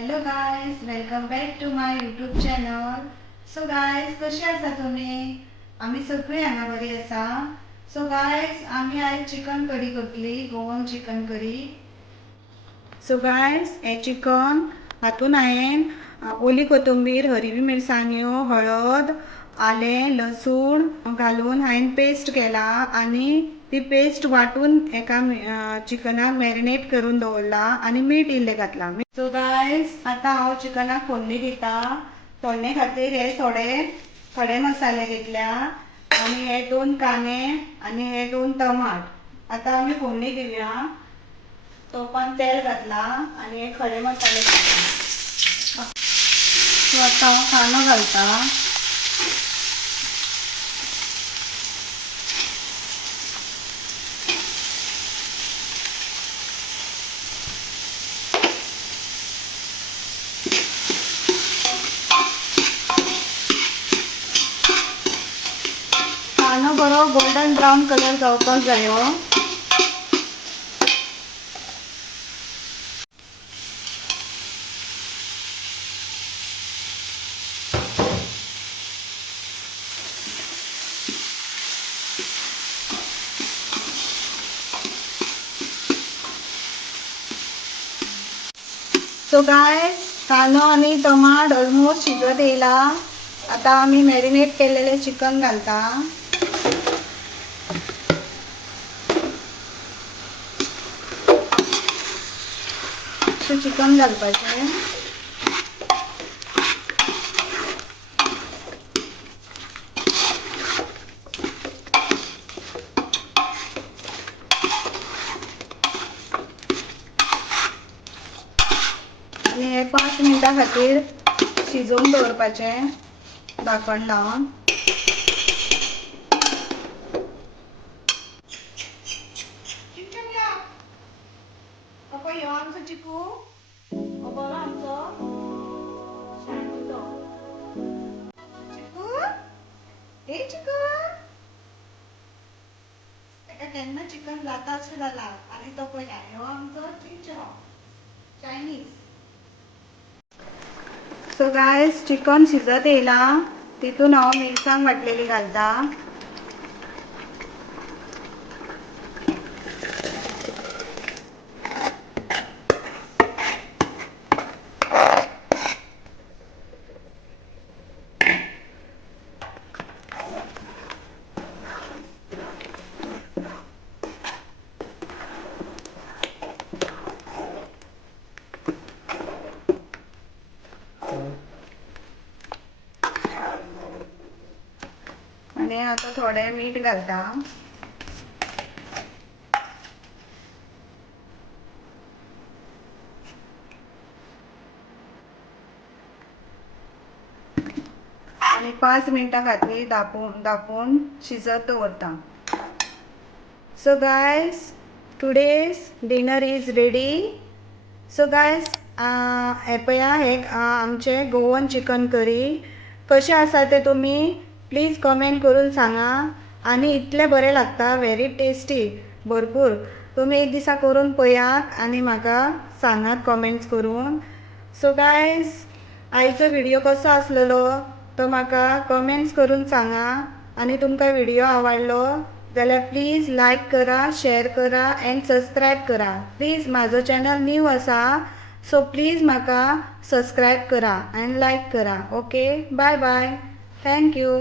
Hello guys, welcome back to my YouTube channel. So guys, कशी आसा तुमी? आमी सगळीं हांगा बरी आसा. सो गायज, आमी आयज चिकन करी करतली, Goan chicken curry. So guys, हे चिकन हातून हांवें ओली कोथंबीर, हरवी मिरसांग्यो, हळद, आलें, लसूण घालून हांवें पेस्ट केला आनी ती पेस्ट वाटून एका चिकनाक मॅरिनेट करून दवरला आनी मीठ इल्लें घातलां. सो गायज, आतां हांव चिकनाक फोडणी दिता. फोडणे खातीर हे थोडे खडे मसाले घेतल्या आनी हे 2 कांदे आनी हे 2 टमाट. आतां आमी फोडणी दिवया. तोपान तेल घातला आनी हे खडे मसाले घातला. सो आतां हांव कांदो घालता. कांदो बरो गोल्डन ब्रावन कलर जावपाक जायो. सो गायज, कांदो आनी टमाट ऑलमोस्ट शिजत येयला. आतां आमी मॅरिनेट केलेलें चिकन घालता. चिकन घालपाचें. आनी हे 5 मिनटां खातीर शिजोवन दवरपाचें धांकण लावन. पप्पा, ह्यो आमचो चिकू हो बरो आमचो शांतू तो. चिकू, हे चिकू, ताका केन्ना चिकन जाता अशें जाला आनी तो पळय ह्यो आमचो चिंचो चायनीज. सो गायज, चिकन शिजत येयला. तितून हांव मिरसांग वाटलेली घालता. आनी आतां थोडें मीठ घालता. आनी 5 मिनटां खातीर धांपून शिजत दवरता. So guys, today's dinner is ready. So guys, हे पळया, हे आमचें गोवन चिकन करी. कशें आसा तें तुमी प्लीज कमेंट करून सांगा. आनी इतलें बरें लागता, व्हेरी टेस्टी, भरपूर. तुमी एक दिसा करून पळयात आनी म्हाका सांगात कमेंट्स करून. सो गायज, आयचो व्हिडियो कसो आसलेलो तो म्हाका कमेंट्स करून सांगा. आनी तुमकां व्हिडियो आवडलो जाल्यार प्लीज लायक करा, शेअर करा एंड सबस्क्रायब करा. प्लीज, म्हाजो चॅनल न्यू आसा, सो प्लीज म्हाका सबस्क्रायब करा एंड लायक करा. Okay, bye bye, thank you.